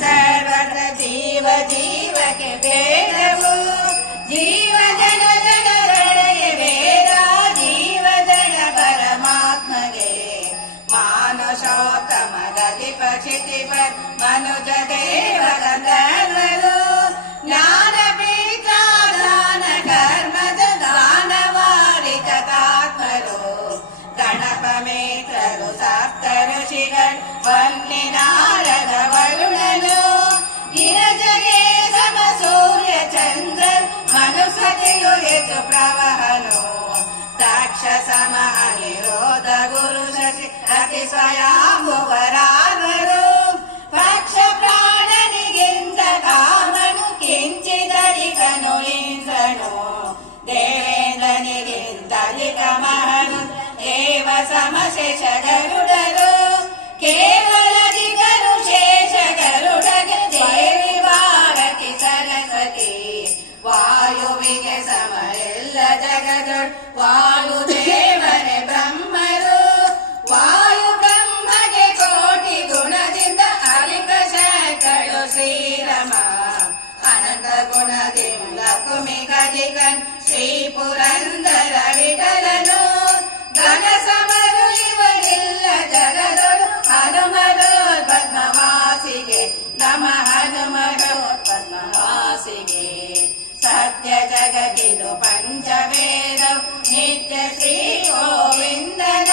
सर्व जीव जीव जन जन रयवे जीव जन परमात्मगे मानुषोत्तम गति पशति पर मनुज देव ल ಋಷಿಗಳು ವನ್ನಿ ನಾರದ ವರುಣನು ಗಿರಜಗೆ ಸಮ ಸೂರ್ಯ ಚಂದ್ರ ಮನುಸತಿಯು ಹೆಚ್ಚು ಪ್ರವಹನು ರಾಕ್ಷಸ ನಿರೋಧ ಗುರು ಶಶಿ ಅತಿ ಸ್ವಯಂಭುವರಾದರು ಪಕ್ಷ ಪ್ರಾಣನಿಗಿಂತ ಕಾಮನು ಕಿಂಚಿದಲಿಕನು ಇಂದ್ರನು ದೇವೇಂದ್ರನಿಗಿಂತಲಿಕ ಮಹನು ದೇವ ಸಮಶೇಷ ಗರುಡರು ಕೇವಲ ದಿಗರು ಶೇಷ ಗರುಡಗೆ ದೇವಿ ಭಾರತಿ ಸರಸ್ವತಿ ವಾಯುವಿಗೆ ಸಮ ಎಲ್ಲ ಜಗದೊಳ್ ವಾಯುದೇವರೇ ಬ್ರಹ್ಮರು ವಾಯು ಬ್ರಹ್ಮಗೆ ಕೋಟಿ ಗುಣದಿಂದ ಅಲಿಕ ಶಕಳು ಶ್ರೀರಮ ಅನಂತ ಗುಣದಿಂದ ಕುಮಿ ಗಜಿಗನ್ ಶ್ರೀ ಪುರಂದರ ವಿಠಲನು నిత్య జగతిలో పంచవేదం నిత్య శ్రీ గోవిందన.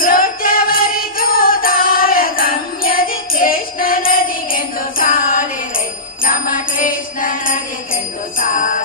నృత్యవరితో తారతమ్యది కృష్ణ నదిಗೆಂದು ಸಾರಿರೆ ನಮ್ಮ ಕೃಷ್ಣ ನದಿಗೆಂದು ಸಾರಿ